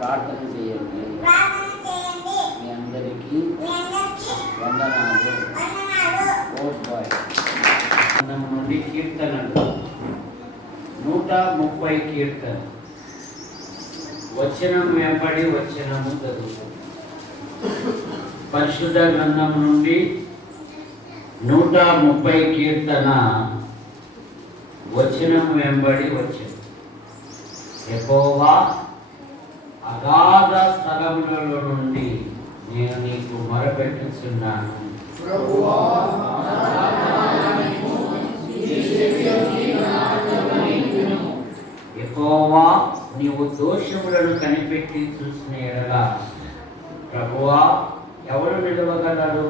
ప్రార్థన చేయండి. మీ అందరికీ వందనాలు. నుండి కీర్తనలు 130 కీర్తన వచనం వెంబడి వచనము చదువు. పరిశుద్ధ గ్రంథం నుండి 130 కీర్తన వచనం వెంబడి వచనం. యెహోవా అగాధ స్థలములలో నుండి నేను నీకు మొరపెట్టుచున్నాను. యెహోవా నీవు దోషములను కనిపెట్టి చూసిన ఎడల ప్రభువా ఎవరు నిలవగలరు?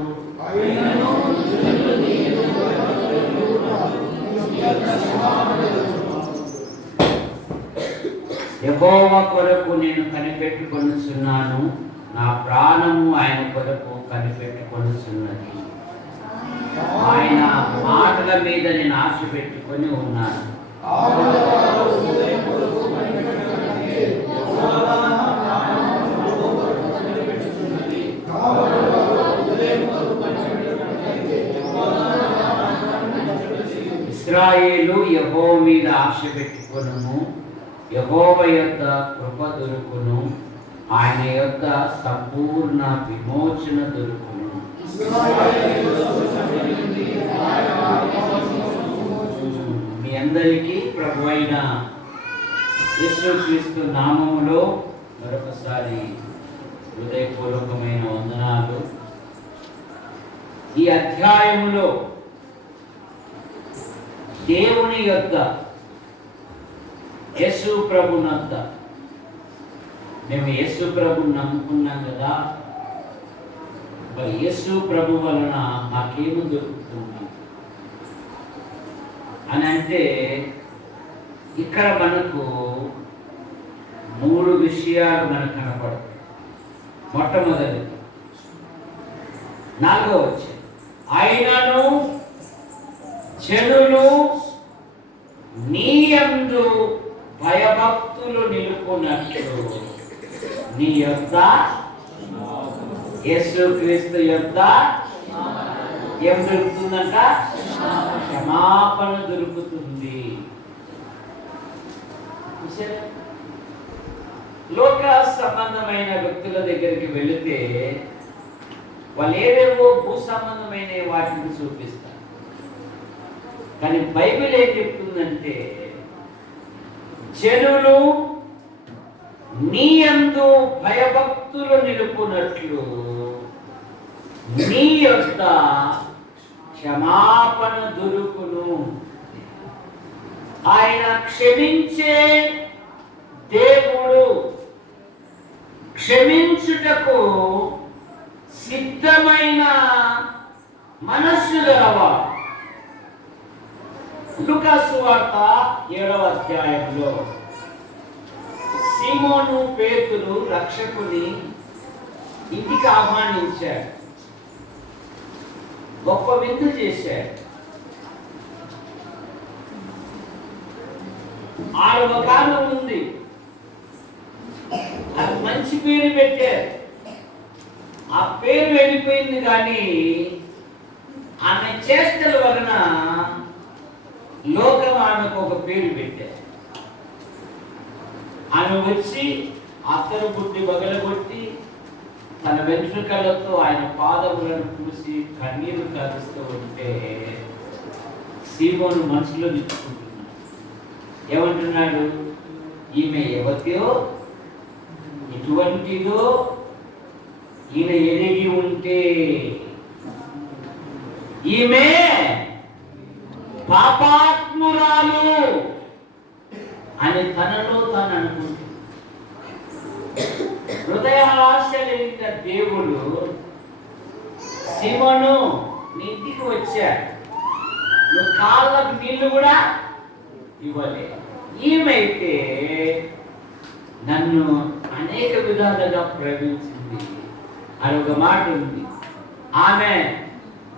యెహోవా కొరకు నేను కనిపెట్టుకొనుచున్నాను, నా ప్రాణము ఆయన కొరకు కనిపెట్టుకొనుచున్నది. ఆయన మాటల మీద నేను ఆశ పెట్టుకొని ఉన్నాను. ఇశ్రాయేలు యెహోవా మీద ఆశ పెట్టుకొనుము, యెహోవా యొద్ద కృప దొరుకును, ఆయన యొద్ద సంపూర్ణ విమోచన దొరుకును. మీ అందరికీ ప్రభువైన యేసుక్రీస్తు నామములో మరొకసారి హృదయపూర్వకమైన వందనాలు. ఈ అధ్యాయములో దేవుని యొద్ద యేసు ప్రభునంత మేము యేసు ప్రభుని నమ్ముకున్నాం కదా, మరి యేసు ప్రభు వలన మాకేమి దొరుకుతుంది అని అంటే ఇక్కడ మనకు 3 విషయాలు మనకు కనపడతాయి. మొట్టమొదటి 4వ వచనం, ఆయనను జనులు నీ యందు భయభక్తులు నిలుపునట్లు నీ యొద్ద యేసుక్రీస్తు యొద్ద ఏం దొరుకుతుందంట? క్షమాపణ దొరుకుతుంది. లోక సంబంధమైన వ్యక్తుల దగ్గరికి వెళితే వాళ్ళు ఏవేవో భూ సంబంధమైన వాటిని చూపిస్తారు. కానీ బైబిల్ ఏం చెప్తుందంటే జనులు నీ యందు భయభక్తులు నిలుపునట్లు నీ యొద్ద క్షమాపణ దొరుకును. ఆయన క్షమించే దేవుడు, క్షమించుటకు సిద్ధమైన మనస్సు గలవాడు. లూకా సువార్త 7వ అధ్యాయంలో సీమోను పేతురు రక్షకుని ఇంటికి ఆహ్వానించాడు, గొప్ప విందు చేశాడు. ఆడవ కాలం ఉంది, అది మంచి పేరు పెట్టారు. ఆ పేరు వెళ్ళిపోయింది, కానీ ఆమె చేష్టల వలన లోకం ఆమెకు ఒక పేరు పెట్టారు. ఆమె వచ్చి అత్తరు బుద్ధి పగలగొట్టి తన వెంట్రుకలతో ఆయన పాదములను పూసి కన్నీరు కారుస్తూ ఉంటే సీమోను మనసులో నిలుచుకుంటున్నాడు. ఏమంటున్నాడు? ఈమె ఎవరిదో, ఎటువంటిదో ఈయన ఎరిగి ఉంటే ఈమె పాపాత్మురాలు అని తనలో తాను అనుకుంటుంది. హృదయాశలిన దేవుడు సీమోను నీ ఇంటికి వచ్చాడు, నువ్వు కాళ్ళకు నీళ్లు కూడా ఇవ్వలే. ఈమెయితే నన్ను అనేక విధాలుగా ప్రేమించింది అని ఒక మాట ఉంది. ఆమె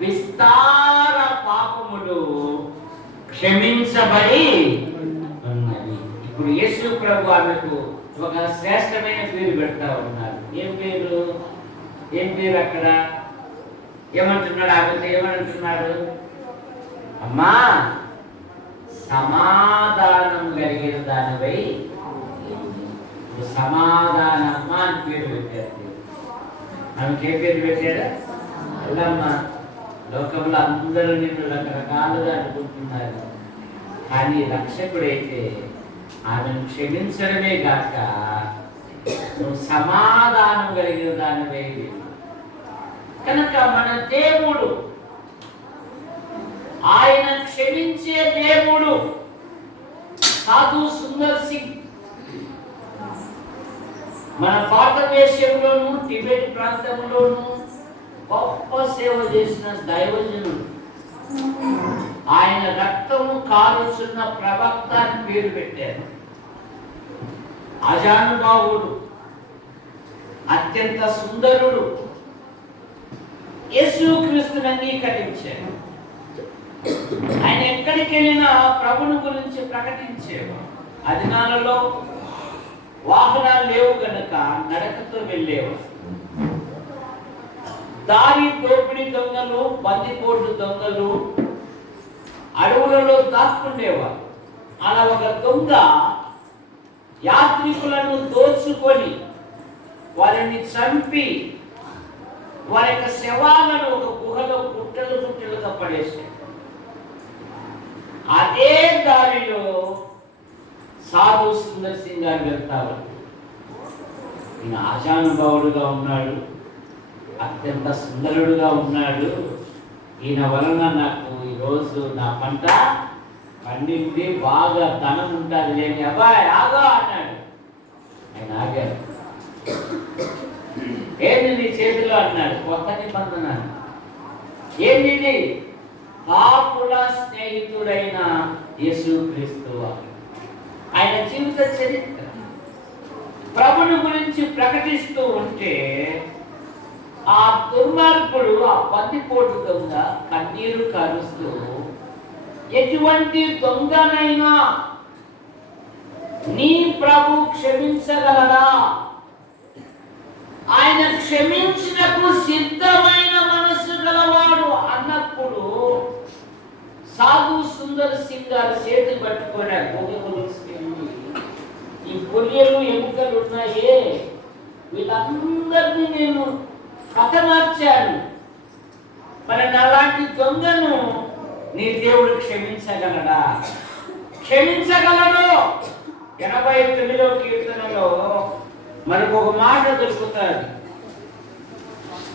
విస్తార పాపములు క్షమించబడి ఉన్నది. ఇప్పుడు యేసు ప్రభు ఆమెకు ఒక శ్రేష్టమైన పేరు పెడతా ఉన్నారు. ఏం పేరు? అక్కడ ఏమంటున్నాడు? ఆమెతో ఏమంటున్నాడు? అమ్మా, సమాధానం కలిగిన దానిపై సమాధానమ్మ అని పేరు పెట్టారు. ఆమెకి ఏ పేరు పెట్టాడు? అల్లమ్మ. లోకంలో అందరూ నిన్ను రకరకాలుగా అనుకుంటున్నారు, కానీ రక్షకుడైతే ఆమెను క్షమించడమే కాక నువ్వు సమాధానం కలిగిన దానివే. కనుక మన దేవుడు ఆయన క్షమించే దేవుడు. సాధు సుందర్ సింగ్ మన భారతదేశంలోను టిబెట్ ప్రాంతంలోను గొప్ప సేవ చేసిన దైవజనుడు. ఆయన రక్తము కారుచున్న ప్రవక్త అని పేరు పెట్టారు. అజానుభావుడు, అత్యంత సుందరుడు, యేసుక్రీస్తుని అంగీకరించాడు. ఆయన ఎక్కడికి వెళ్ళినా ప్రభుని గురించి ప్రకటించేవాడు. అదినాలలో వాహనాలు లేవు కనుక నడకతో వెళ్ళేవాడు. దారి దోపిడి దొంగలు, బందిపోటు దొంగలు అడవులలో దాక్కుండేవారు. అలా ఒక దొంగ యాత్రికులను దోచుకొని వారిని చంపి వారి యొక్క శవాలను ఒక గుహలో గుట్టలుగా పడేశాడు. అదే దారిలో సాధు సుందర్ సింగ్ గారు వెళ్తారు. ఈయన ఆశానుభావుడుగా ఉన్నాడు, అత్యంత సుందరుడుగా ఉన్నాడు. ఈయన వలన నాకు ఈరోజు నా పంట పండింది, బాగా ధనం ఉంటుంది లేని. అబ్బాయి ఆగా అన్నాడు. ఆయన ఆగాడు. ఏంది నీ చేతిలో అన్నాడు. కొత్త నిబంధన. ఏంది? పాపుల స్నేహితుడైన యేసుక్రీస్తు. ఆయన జీవిత చరిత్ర ప్రభుని గురించి ప్రకటిస్తూ ఉంటే ఆ దుర్మార్గుడు, ఆ బందిపోటు దొంగ కన్నీరు కారుస్తూ, ఎటువంటి దొంగనైనా నీ ప్రభు క్షమించగలరా? ఆయన క్షమించినకు సిద్ధమైన మనస్సు గలవాడు అన్నప్పుడు సాధు సుందర్ సింగ్ గారు చేతి పట్టుకొని ఆ గుహకు తీసుకెళ్ళి, ఈ కొరియలు ఎముకలు ఉన్నాయే వీళ్ళందరినీ నేను హతమార్చాను, మరి అలాంటి దొంగను నీ దేవుడు క్షమించగలడా? క్షమించగలడు. 89వ కీర్తనలో మనకు ఒక మాట దొరుకుతుంది.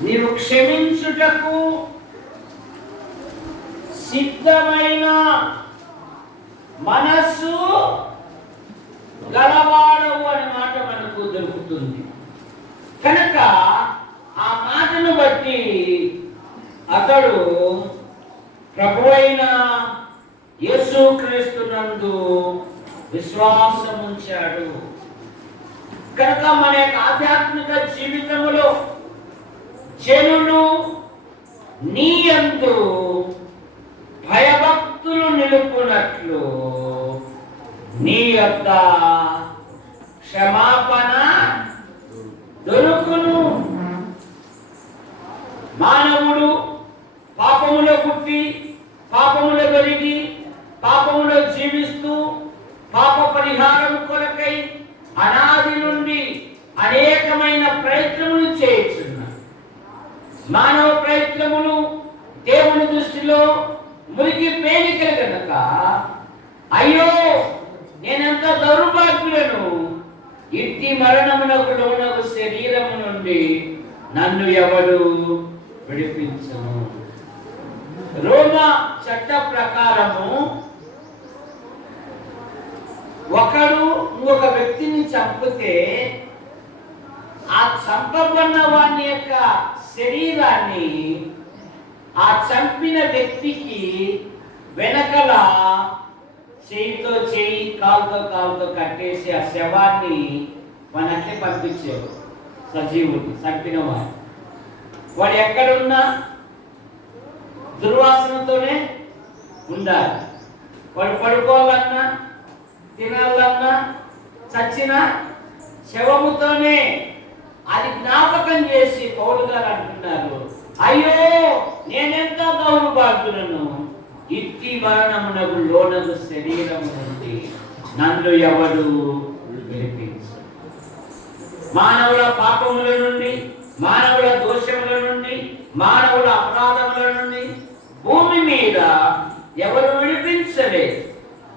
నీవు క్షమించుటకు సిద్ధమైన మనస్సు గలవాడవు అనే మాట మనకు దొరుకుతుంది. కనుక ఆ మాటను బట్టి అతడు ప్రభువైన యేసుక్రీస్తునందు విశ్వాసం ఉంచాడు. కనుక మన యొక్క ఆధ్యాత్మిక జీవితంలో జనులు నీ యందు భయభక్తులు నిలుపునట్లు నీ యొక్క క్షమాపణ దొరుకును. మానవుడు పాపములో పుట్టి, పాపములో పెరిగి, పాపములో జీవిస్తూ, పాప పరిహారం కొరకై అనేకమైన ప్రయత్నములు చేయుచున్నారు. మానవ ప్రయత్నములు దేవుని దృష్టిలో మురికి పేలికలు కనుక, అయ్యో నేనెంత దౌర్భాగ్యులను, ఇట్టి మరణమునకు లోనగు శరీరము నుండి నన్ను ఎవడు విడిపించను. రోమా చట్ట ప్రకారము ఒకడు ఇంకొక వ్యక్తిని చంపితే ఆ చంపబడిన వాని యొక్క శరీరాన్ని ఆ చంపిన వ్యక్తికి వెనకల చేయితో చేయి, కాలుతో కట్టేసి ఆ శవాన్ని మనకి పంపించారు. సజీవుడిని చంపిన వాడు ఎక్కడున్నా దుర్వాసనతోనే ఉండాలి. వాడు పడుకోవాలన్నా, తినాలన్నా, చచ్చిన శవముతోనే. అది జ్ఞాపకం చేసి పౌలు గారు అంటున్నారు, అయ్యో నేనెంత దౌర్భాగ్యులను, ఇట్టి మరణమునకు లోనగు శరీరము నుండి నన్ను ఎవడు విడిపించు. మానవుల పాపముల నుండి, మానవుల దోషముల నుండి, మానవుల అపరాధముల నుండి భూమి మీద ఎవరు విడిపించలేదు.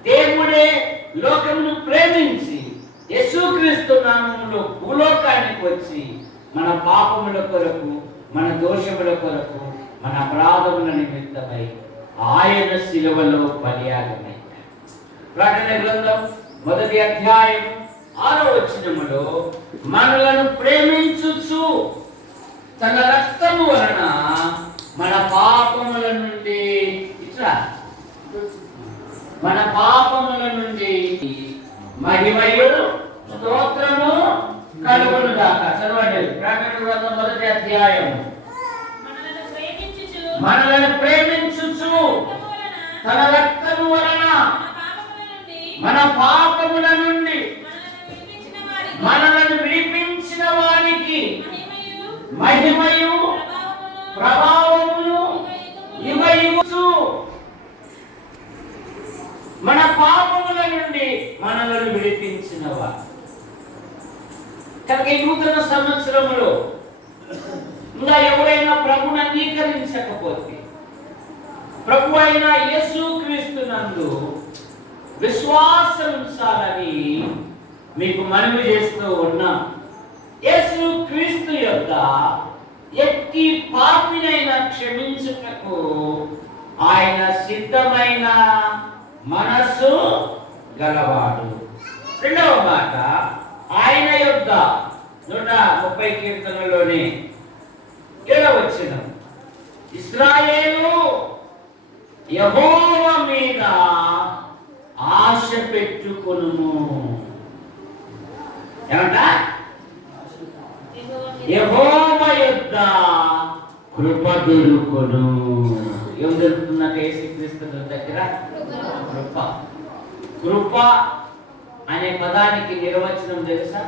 దేవుడే లోకమును ప్రేమించి యేసుక్రీస్తు నామములో భూలోకానికి వచ్చి మన పాపముల కొరకు, మన దోషముల కొరకు, మన అపరాధముల నిమిత్తమై ఆయన శిలువలో బలియాగమయ్యాడు. ప్రకటన గ్రంథం 1వ అధ్యాయం 6వ వచనములో మనలను ప్రేమించుచు తన రక్తము వలన మన పాపముల నుండి మన పాపముల నుండి మహిమయు స్తోత్రము కలుగును గాక. చదవండి. ప్రకటన గ్రంథం 1వ అధ్యాయం. మనలను ప్రేమించుచు తన రక్తము వలన మన పాపముల నుండి మనలను విడిపించిన వారికి మహిమయు ప్రభావమును ఇవ్వవచ్చు. మన పాపముల నుండి మనలను విడిపించిన వారు కనుక ఈ నూతన సంవత్సరములో ఇంకా ఎవరైనా ప్రభువును అంగీకరించకపోతే, ప్రభు అయిన యేసుక్రీస్తునందు విశ్వాసం ఉంచాలని మీకు మనవి చేస్తూ ఉన్నా. యేసుక్రీస్తు యొక్క ఎట్టి పాపినైనా క్షమించుటకు ఆయన సిద్ధమైన మనస్సు గలవాడు. రెండవ మాట, ఆయన యొక్క 130 కీర్తనలోనే 7వ వచనం, ఇశ్రాయేలు యెహోవా మీద ఆశ పెట్టుకొనుము. ఏమంట? యెహోవా యొద్ద కృప దొరుకును. ఏం దొరుకుతున్నట్టు యేసుక్రీస్తు దగ్గర? కృప. కృప అనే పదానికి నిర్వచనం తెలుసా?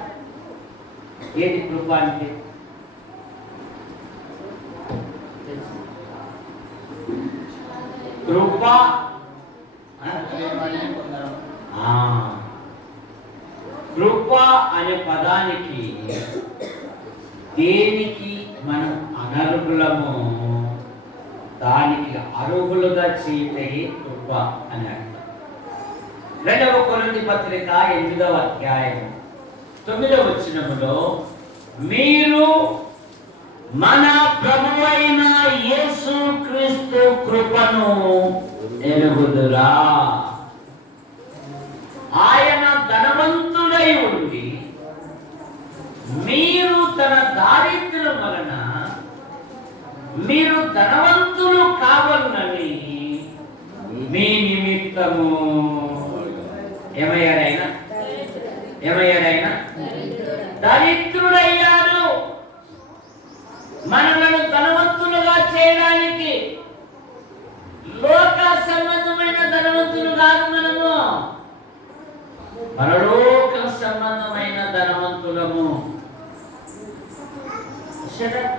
ఏది కృప అంటే? కృప కృప అనే పదానికి దేనికి మనం అనర్హులమో దానికి అర్హులుగా చేయుటే కృప అని అర్థం. 2వ కొరింథీ పత్రిక 8వ అధ్యాయం 9వ వచనములో, మీరు మన ప్రభువైన యేసుక్రీస్తు కృపను ఎరుగుదురా. ఆయన ధనవంతుడై ఉండి మీరు తన దారిద్ర్యం వలన మీరు ధనవంతులు కావాలని మీ నిమిత్తము ఏమయ్యాడైనా దరిద్రుడయ్యాడు. మనలను ధనవంతులుగా చేయడానికి లోక సంబంధమైన ధనవంతులు కాదు, మనము పరలోక సంబంధమైన ధనవంతులము.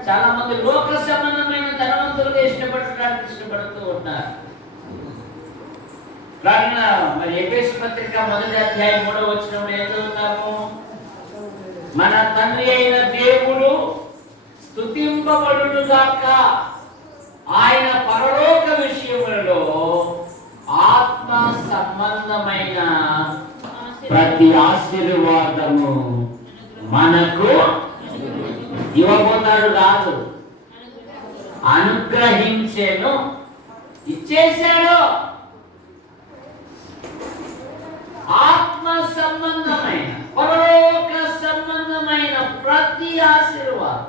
చాలా మంది లోక సంబంధమైన ధనవంతులుగా ఇష్టపడుతూ ఉంటారు. మరి ఎఫెసు పత్రిక 1వ అధ్యాయం 3వ వచనంలో ఏం చదువుతాము? మన తండ్రి అయిన దేవుడు స్తుతింపబడును గాక. ఆయన పరలోక విషయములలో ఆత్మ సంబంధమైన ప్రతి ఆశీర్వాదము మనకు ఇవ్వబోతాడు కాదు, అనుగ్రహించేను, ఇచ్చేశాడు. ఆత్మ సంబంధమైన పరలోక సంబంధమైన ప్రతి ఆశీర్వాదం.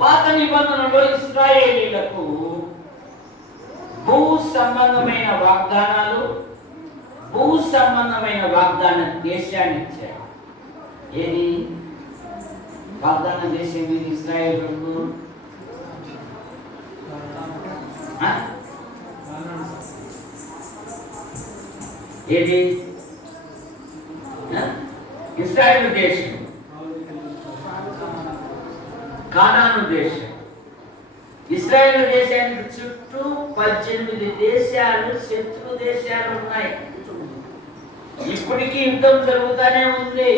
పాత నిబంధనలో ఇశ్రాయేలీయులకు భూ సంబంధమైన వాగ్దానాలు, భూ సంబంధమైన వాగ్దాన దేశాన్ని ఇచ్చాడు. ఏది వాగ్దాన దేశం? ఇది ఇశ్రాయేలులకు ఏది? ఇశ్రాయేలు దేశం, కానాను దేశం. ఇశ్రాయేలు దేశానికి చుట్టూ 18 దేశాలు, శత్రు దేశాలు ఉన్నాయి. ఇప్పటికీ యుద్ధం జరుగుతూనే ఉంది.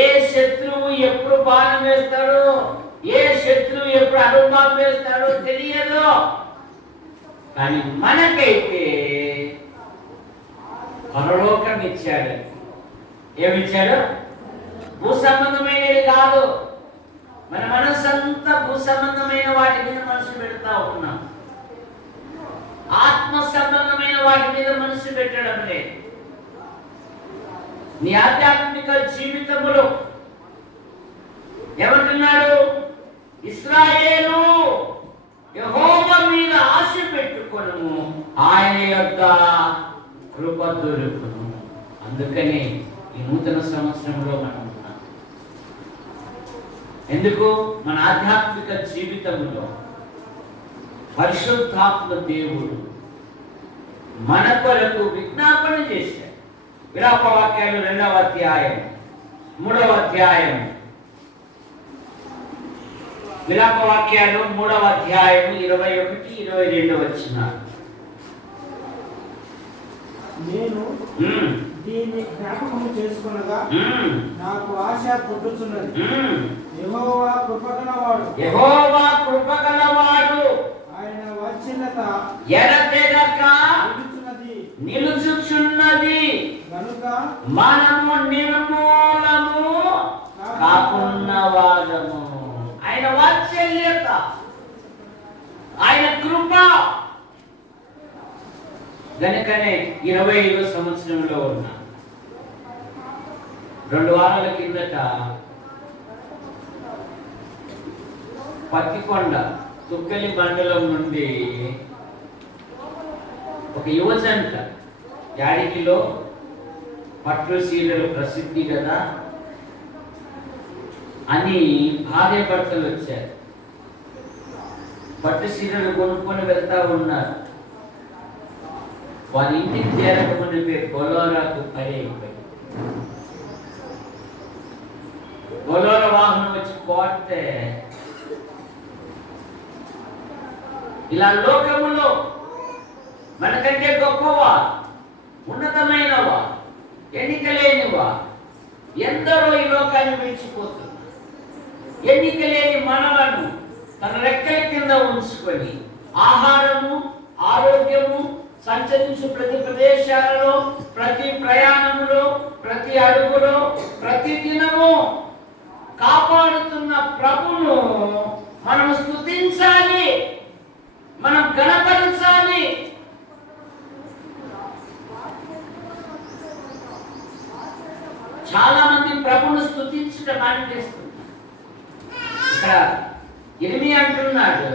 ఏ శత్రువు ఎప్పుడు బాణం వేస్తాడో, ఏ శత్రువు ఎప్పుడు అణుబాంబు వేస్తాడో తెలియదు. కానీ మనకైతే పరలోకం ఇచ్చాడు. ఏమిచ్చాడు? భూ సంబంధమైనది కాదు. మన మనసంతా భూ సంబంధమైన వాటి మీద మనసు పెడతా ఉన్నాం. ఆత్మ సంబంధమైన వాటి మీద మనసు పెట్టడం లేదు. నీ ఆధ్యాత్మిక జీవితంలో ఏమంటున్నాడు? ఇశ్రాయేలు యెహోవా మీద ఆశ పెట్టుకొను, ఆయన యొక్క కృప దొరుకును. అందుకనే ఈ నూతన సంవత్సరంలో మనం ఉన్నాం. ఎందుకు? మన ఆధ్యాత్మిక జీవితంలో పరిశుద్ధాత్మ దేవుడు మన కొరకు విజ్ఞాపన చేశాడు. విలాప వాక్యాలు 2వ అధ్యాయం 3వ అధ్యాయం, విలాప వాక్యాలు 3వ అధ్యాయం 21, 22 వచనాలు. నేను దీన్ని జ్ఞాపకము చేసుకొనగా నాకు ఆశ పుట్టుచున్నది. యెహోవా కృపగలవాడు, యెహోవా కృపగలవాడు, ఆయన వాత్సల్యత ఎడతెగక నిలుచుచున్నది కనుక మనము నిర్మూలము కాకున్నవారము. ఆయన వాత్సల్యత, ఆయన కృప గనుకనే 25వ సంవత్సరంలో ఉన్నా. 2 వారాల కిందట పత్తికొండ తుక్కలి మండలం నుండి ఒక యువజంట, యాడికిలో పట్టు సీరలు ప్రసిద్ధి కదా అని భార్య భర్తలు వచ్చారు. పట్టు సీరలు కొనుక్కొని వెళ్తా ఉన్నారు. వారి ఇంటికి చేరకముందే బొలోరాకు పని అయిపోయింది. బొలోర వాహనం వచ్చి కోస్తే ఇలా లోకములో మనకంటే గొప్పవా, ఉన్నతమైనవా, ఎన్నికలేనివా ఎందరో ఈ లోకాన్ని విడిచిపోతున్నారు. ఎన్నికలేని మనలను తన రెక్కల కింద ఉంచుకొని ఆహారము, ఆరోగ్యము, సంచరించు ప్రతి ప్రదేశాలలో, ప్రతి ప్రయాణంలో, ప్రతి అడుగులో, ప్రతి దినము కాపాడుతున్న ప్రభును మనం స్తుతించాలి, మనం గణపరచాలి. చాలా మంది ప్రభును స్తుతించడం మానేస్తున్నారు. ఇక్కడ ఇర్మియా అంటున్నాడు,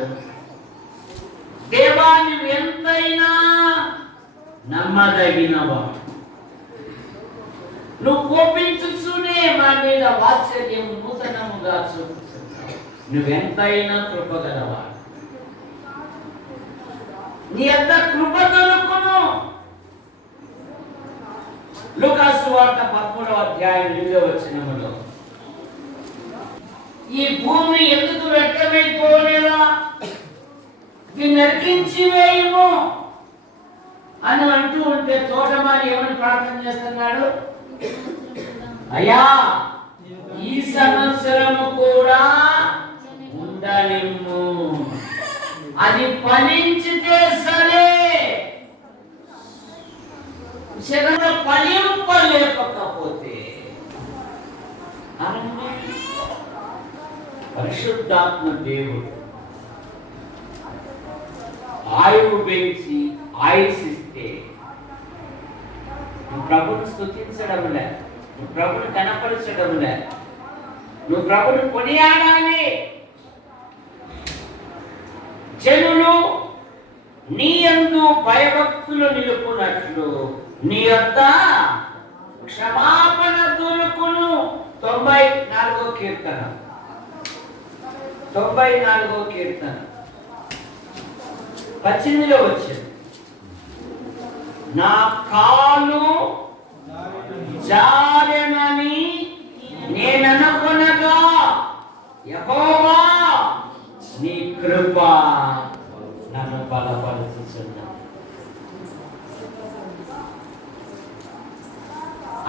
దేవా నువ్వు ఎంతైనా నమ్మదగినవాడు, నువ్వు కోపించుచునే మా మీద వాత్సల్యం నూతనముగా చూపుతున్నావు, నువ్వెంతైనా కృపగలవాడు, నీ ఎంత కృప దొరుకును. లూకాసు సువార్త 13వ అధ్యాయం 8వ వచనములో ఈ భూమి ఎందుకు వ్యక్తమైపోలేదా, దీన్ని నరికించి వేయము అని అంటూ ఉంటే తోటమాలి ఏమని ప్రార్థన చేస్తున్నాడు? అయ్యా ఈ సంవత్సరము కూడా ఉండనిమ్ము, అది ఫలించితే సరే, ఫలింపలేకపోతే పరిశుద్ధాత్మ దేవుడు ఆయువు పెంచి ఆయుసిస్తే నువ్వు ప్రభుని స్తుతించడం లే, నువ్వు ప్రభుని కనపరచడం లే, నువ్వు ప్రభుని కొనియాడాలి. జనులు నీ యందు భయభక్తులు నిలుపునట్లు నీ యొద్ద క్షమాపణ దొరుకును. 94వ కీర్తన 94వ కీర్తన 18లో వచ్చింది. నా కాలు జారెనని నేననుకొనగా యెహోవా నీ కృప నన్ను బలపరుచుచున్నది.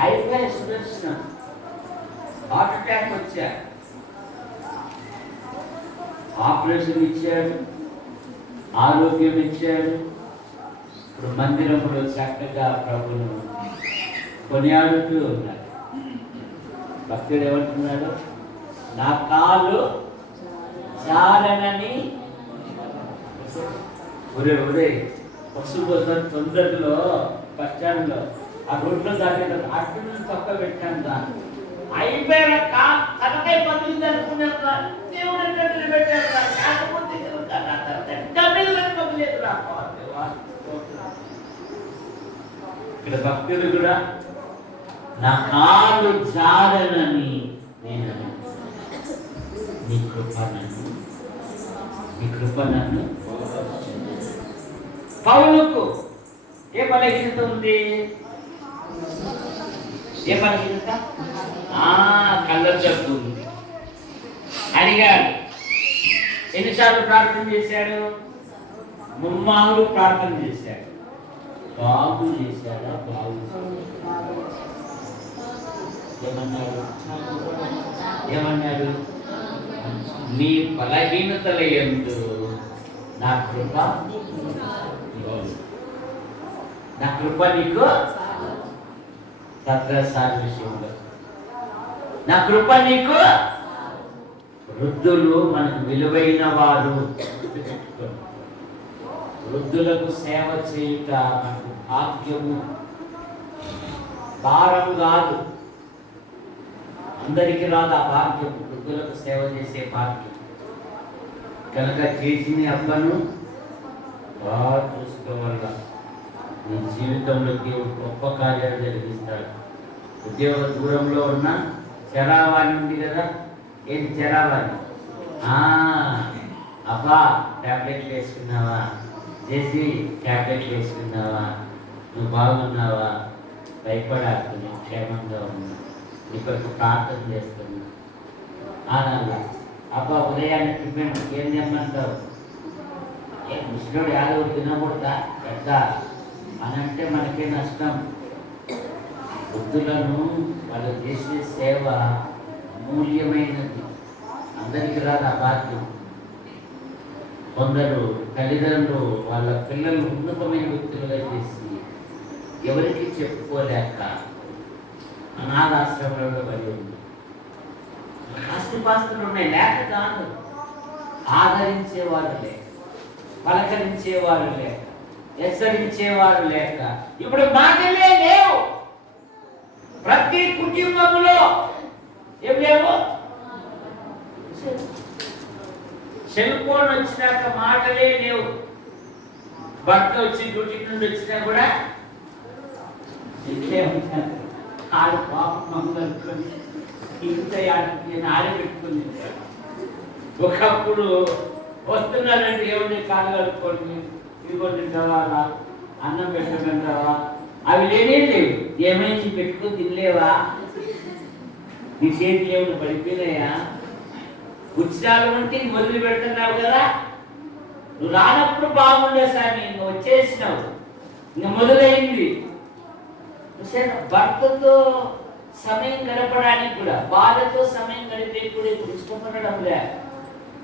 అయిపోయి సుదర్శనం హార్ట్ అటాక్ వచ్చాడు, ఆపరేషన్ ఇచ్చాడు, ఆరోగ్యం ఇచ్చాడు. ఇప్పుడు మందిరంలో చక్కగా ప్రభును కొనియాడుతూ ఉన్నాడు. భక్తుడు ఏమంటున్నాడు? నా కాలు చాలనని ఒరే పశుభూతం తొందరలో బస్ స్టాండ్లో ఆ రోడ్లో దాని అటు నుంచి పక్క పెట్టాను దాన్ని అయిపోయిన తనకై బదిలింది అనుకున్నా దేవుడు పెట్టారు, కాకపోతే ఇక్కడ భక్తులు కూడా నా కాలు జారనని నేను నీ కృప నన్ను పౌలుకు ఏ బలహీనత ఉంది? ఏ బలహీనత? కళ్ళ జబ్బు ఉంది. అడిగాడు, ఎన్నిసార్లు ప్రార్థన చేశాడు? ముమ్మారు ప్రార్థన చేశాడు. బాగు చేశాడా? బాగు ఏమన్నాడు? నీ బలహీనతల యందు నా కృప నీకు సత్రసాల విషయంలో నా కృప నీకు. వృద్ధులు మనకు విలువైన వారు. వృద్ధులకు సేవ చేయుట మనకు భాగ్యము, భారము కాదు. అందరికీ రాదు ఆ భాగ్యం, వృద్ధులకు సేవ చేసే భాగ్యం. కనుక చేసిన అబ్బను బాగా చూసుకోవాల. నీ జీవితంలో దేవుడు గొప్ప కార్యాలు జరిగిస్తాడు. ఉద్యోగ దూరంలో ఉన్న చరావాణి ఉంది కదా, ఏంటి చరావాణి? అబ్బా ట్యాబ్లెట్లు వేసుకున్నావా? చేసి ట్యాబ్లెట్లు వేసుకున్నావా? నువ్వు బాగున్నావా? భయపడాకు, నేను క్షేమంగా ఉన్నా, నీ కొరకు ప్రార్థన చేస్తున్నా అలా. అబ్బా ఉదయాన్నే టిఫిన్ ఏం తెమ్మంటావు? ముసలోడు యాదవ్ తినకూడదా పెద్ద అనంటే మనకే నష్టం. వృద్ధులను వాళ్ళు చేసే సేవ అమూల్యమైనది, అందరికీ రాదు ఆ భాగ్యం. కొందరు తల్లిదండ్రులు వాళ్ళ పిల్లలు ఉన్నతమైన వ్యక్తులుగా చేసి ఎవరికి చెప్పుకోలేక అనాథాశ్రమంలో పడి ఉంది. ఆస్తిపాస్తులు ఉన్నాయి, లేక కాదు, ఆదరించేవారు లేక, పలకరించేవారు లేక, హెచ్చరించేవారు లేక ఇప్పుడు మాటలే లేవు. ప్రతి కుటుంబంలో ఏం లేవు? సెల్ ఫోన్ వచ్చినాక మాటలే లేవు. భర్త వచ్చి డ్యూటీ నుండి వచ్చినా కూడా ఆడు పాపం అనుకొని ఇంత ఆడబెట్టుకుని ఒకప్పుడు వస్తున్నారంటే ఏమన్నా కాలు కలుపుకొని ఇదిగో తింటావా, అన్నం పెట్టమంటావా? అవి లేనే లేవు. ఏమైనా పెట్టుకొని తినలేవా? నీ చేతులు ఏమైనా పడిపోయినాయా? ఉత్సాహం అంటే మొదలు పెడుతున్నావు కదా. నువ్వు రానప్పుడు బాగుండే సామి, నువ్వు వచ్చేసినావు, ఇంకా మొదలైంది. భర్తతో సమయం గడపడానికి కూడా, బాధతో సమయం గడిపే కూడా ఇప్పుడు ఇష్టపడడం లే.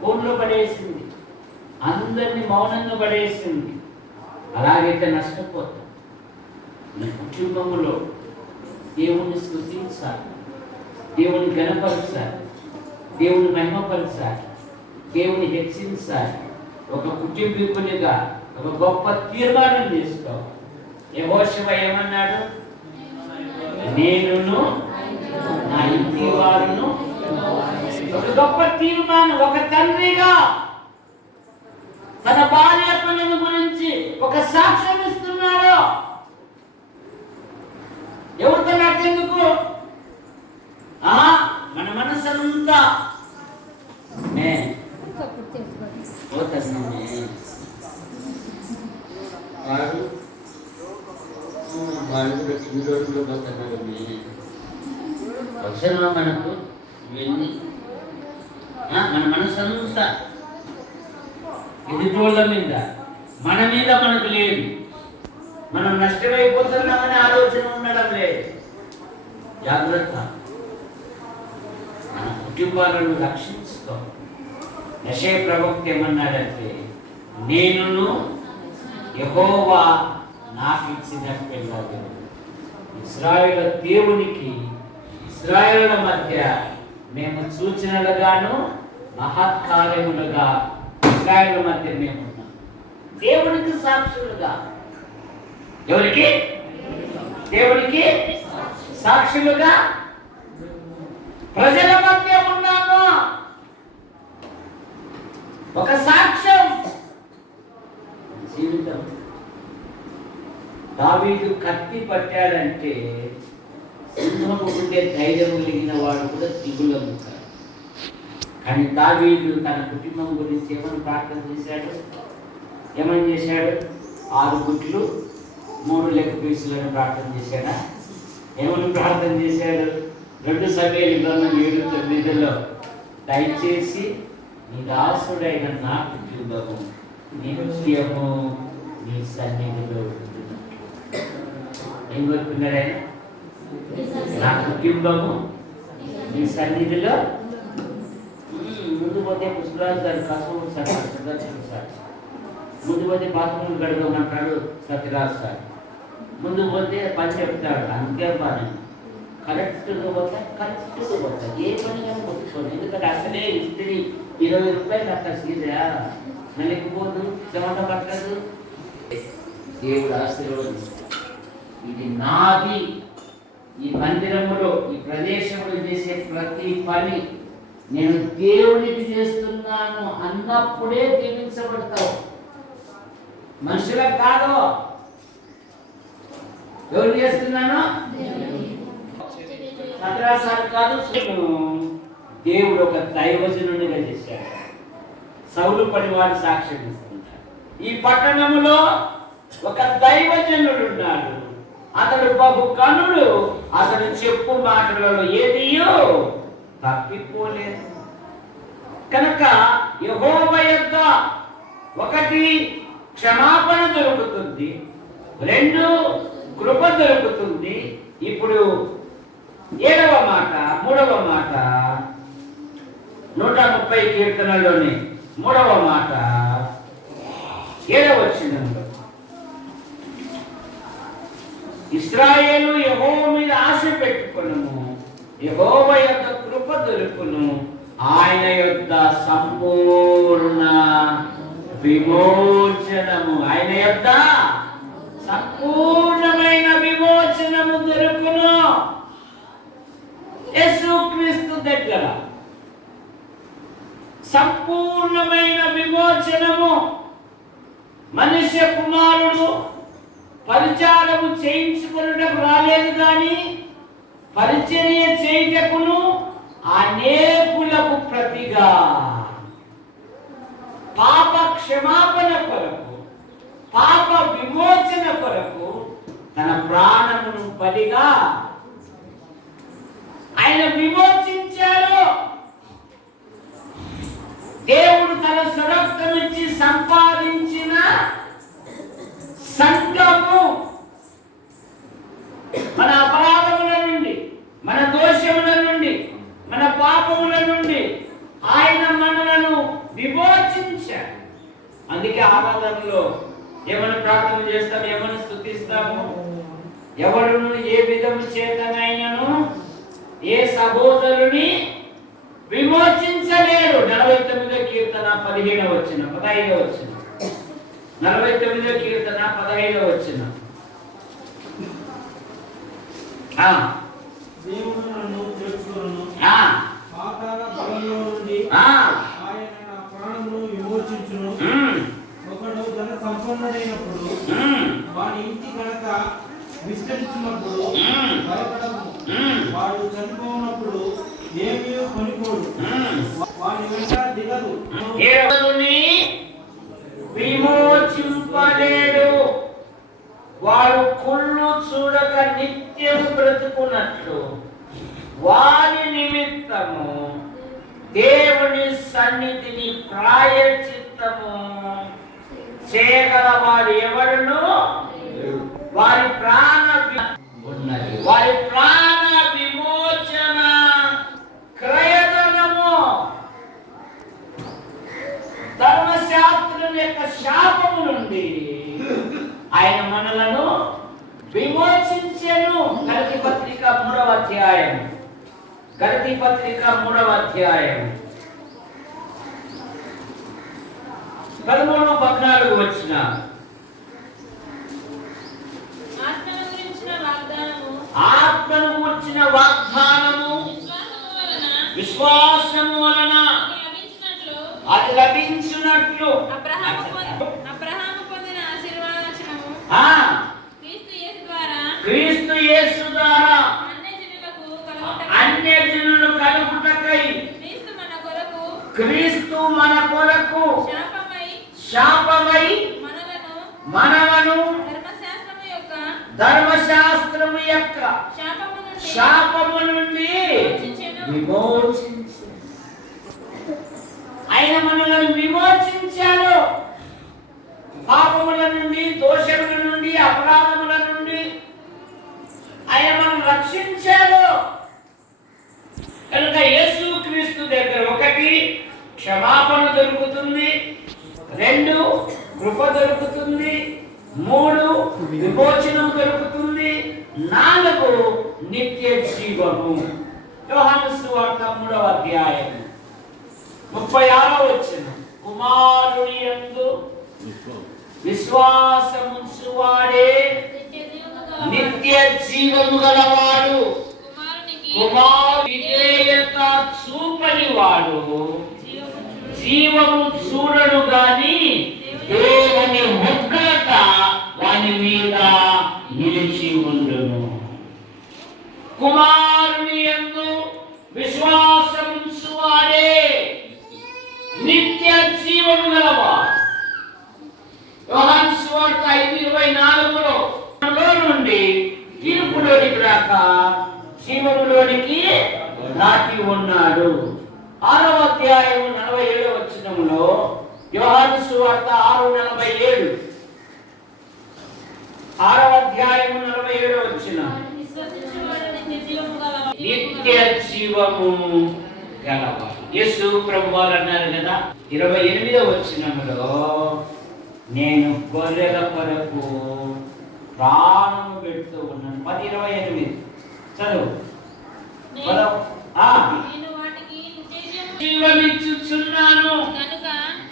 ఫోన్లో పడేసింది, అందరినీ మౌనంగా పడేసింది. అలాగైతే నష్టపోతాం. మీ కుటుంబంలో దేవుని స్తుతించాలి, దేవుని ఘనపరచాలి, దేవుని మహిమపరచాలి, దేవుని హెచ్చించాలి. ఒక కుటుంబీకునిగా ఒక గొప్ప తీర్మానం చేసుకోవాలి. యెహోషువ ఏమన్నాడు? నేనును నా ఇంటి వారును. ఒక గొప్ప తీర్మానం. ఒక తండ్రిగా తన భార్య పిల్లల గురించి ఒక సాక్ష్యం ఇస్తున్నాడు. ఎవరితో నాకెందుకు? మన మనసంతా అవసరమా మనకు ఇవన్నీ? మన మనసంతా ఎదుటోళ్ళ మీద, మన మీద మనకు లేదు. మనం నష్టమైపోతున్నామని ఆలోచన ఉండడం లేదు. జాగ్రత్త. మన కుటుంబాలను రక్షించుకో. యెషయా ప్రవక్త ఏమన్నాడంటే, నేనును యెహోవా నాకు ఇచ్చిన పిల్లలు. ఇశ్రాయేలు దేవునికి ఇశ్రాయేలుల మధ్య మేము సూచనలుగాను మహత్కార్యములుగా ఇశ్రాయేలుల మధ్య మేము ఉన్నాం. దేవునికి సాక్షులుగా. ఎవరికి? దేవునికి సాక్షులుగా ప్రజల మధ్య ఉన్నాము. ఒక సాక్ష్యం. జీవితం. దావీదు కత్తి పట్టాడంటే సింహము ఉండే ధైర్యం కలిగిన వాడు కూడా దిగులవుతాడు. కానీ దావీదు తన కుటుంబం గురించి ఏమని ప్రార్థన చేశాడు? ఏమని చేశాడు? 6 గుడ్లు 3 లెగ్ పీసులను ప్రార్థన చేశాడా? ఏమని ప్రార్థన చేశాడు? 2 సమూయేలు గ్రంథం 7:9 దయచేసి నీ దాసుడైన నా కుటుంబము నిత్యము నీ సన్నిధిలో ఉంటున్నట్లు. ఏం కోరుకున్నాడు ఆయన? నా కుటుంబము నీ సన్నిధిలో. ముందు పోతే పుష్పరాజు గారు కసవు సార్, ముందు పోతే బాత్రూమ్ గడపమంటాడు సత్యరాజు సార్, ముందు పోతే పని చెప్తాడు. అంతే పని కరెక్ట్గా పోతా ఏ పని కానీ కొట్టుకోండి. ఎందుకంటే అసలే ఇస్త్రీ 20 రూపాయలు అట్లా సీదా నలిగిపోదు, చెమట పట్టదు. దేవుడు ఆశీర్వదిస్తాడు. ఇది నాది. ఈ మందిరములో, ఈ ప్రదేశంలో చేసే ప్రతి పని నేను దేవునికి చేస్తున్నాను అన్నప్పుడే దీవించబడతావు. మనుషులకు కాదు. ఎవరు చేస్తున్నాను? సత్రాసారు కాదు. దేవుడు ఒక దైవజనునిగా చేశాడు. సౌలు పడివాడు సాక్ష్యం ఇస్తున్నాడు. ఈ పట్టణములో ఒక దైవజనుడు ఉన్నాడు. అతడు బహు కనుడు. అతడు చెప్పు మాటలలో ఏదియో తప్పిపోలేదు. కనుక యెహోవా యొద్ద 1 క్షమాపణ దొరుకుతుంది, 2 కృప దొరుకుతుంది. ఇప్పుడు 7వ మాట, 3వ మాట 130 కీర్తనలోని 3వ మాట 7వ వచనంలో, ఇశ్రాయేలు యెహోవా మీద ఆశ పెట్టుకొనుము, యెహోవా యొక్క కృప దొరుకును, ఆయన యొక్క సంపూర్ణ విమోచనము, ఆయన యొక్క సంపూర్ణమైన విమోచనము దొరుకును. యేసుక్రీస్తు దగ్గర సంపూర్ణమైన విమోచనము. మనుష్య కుమారుడు పరిచారము చేయించుకున్నటకు రాలేదు కానీ పరిచర్య చేయుటకును అనేకులకు ప్రతిగా పాప క్షమాపణ కొరకు, పాప విమోచన కొరకు తన ప్రాణమును బలిగా ఆయన విమోచించాడు. దేవుడు తన స్వరక్తం ఇచ్చి సంపాదించిన సంఘము, మన అందుకే ఆరాధనలో ఏమని ప్రార్థన చేస్తాం, ఏమని స్తుతిస్తాము? ఎవరును ఏ విధము చేతనైనను ఏ సహోదరుని విమోచించలేరు. 49వ కీర్తన 15వ వచనం, 15వ వచనం. 49వ కీర్తన 15వ వచనం. దేవుడు నన్ను చేర్చుకొనును. పాతాళ గృహంలో నుండి ఆయన నా ప్రాణమును విమోచించును. ఒకడు ధన సంపన్నుడైనప్పుడు వాని ఇంటి కనుక విస్తరించినప్పుడు భయపడము. వాడు చనిపోయినప్పుడు ఏమీ కొనుకోడు, వాని వెంట దిగదు. విమోచింపలేడు. వాడు కుళ్ళు చూడక నిత్యం బ్రతుకున్నట్లు వారి నిమిత్తము దేవుని సన్నిధిని ప్రాయశ్చిత్తము చేయగల వారు ఎవరును వారి ప్రాణ ఉన్నది. వారి ప్రాణ విమోచన క్రయధనము ధర్మశాస్త్రం యొక్క శాపము నుండి ఆయన మనలను విమోచించెను. గలతీ పత్రిక 3వ అధ్యాయం, గలతీ పత్రిక 3వ అధ్యాయం 13-14 వచ్చిన. ఆత్మను గురించిన వాగ్దానము విశ్వాసము వలన అది లభించినట్లు క్రీస్తు యేసు ద్వారా అన్యజనులు కలుగుటకై క్రీస్తు మన కొరకు శాపమై మనలను ధర్మశాస్త్రము యొక్క శాపము నుండి విమోచించు. ఆయన మనలను విమోచించాడు. పాపముల నుండి, దోషముల నుండి, అపరాధముల నుండి ఆయన మనల్ని రక్షించాడు. కనుక యేసు క్రీస్తు దగ్గర 1 క్షమాపణ దొరుకుతుంది, 2 కృప దొరుకుతుంది, 3 విమోచనం దొరుకుతుంది, 4 నిత్య జీవము. యోహాను సువార్త 3వ అధ్యాయం 36వ వచనం. కుమారుని యందు విశ్వాసముంచువాడే నిత్య జీవము గలవాడు. కుమారుని విధేయత చూపని వాడు జీవము చూడడు గాని దేవుని ఉగ్రత వాని మీద నిలిచి ఉండును. కుమారుని యందు విశ్వాసముంచువాడే నిత్య జీవము గలవాడు. యోహాను సువార్త 5:24లో నుండి తీర్పులోనికి రాక జీవములోనికి నాటి ఉన్నాడు. 6వ అధ్యాయం 47వ వచనంలో యోహాను సువార్త 6:47, 6వ అధ్యాయం 47వ వచనం. నిత్య జీవము గలవాడు. యేసు ప్రభువారు అన్నారు కదా 28వ వచనంలో, నేను గొర్రెల కొరకు ప్రాణము పెడుతూ ఉన్నాను. 10:28 చదువు. జీవమిచ్చుచున్నాను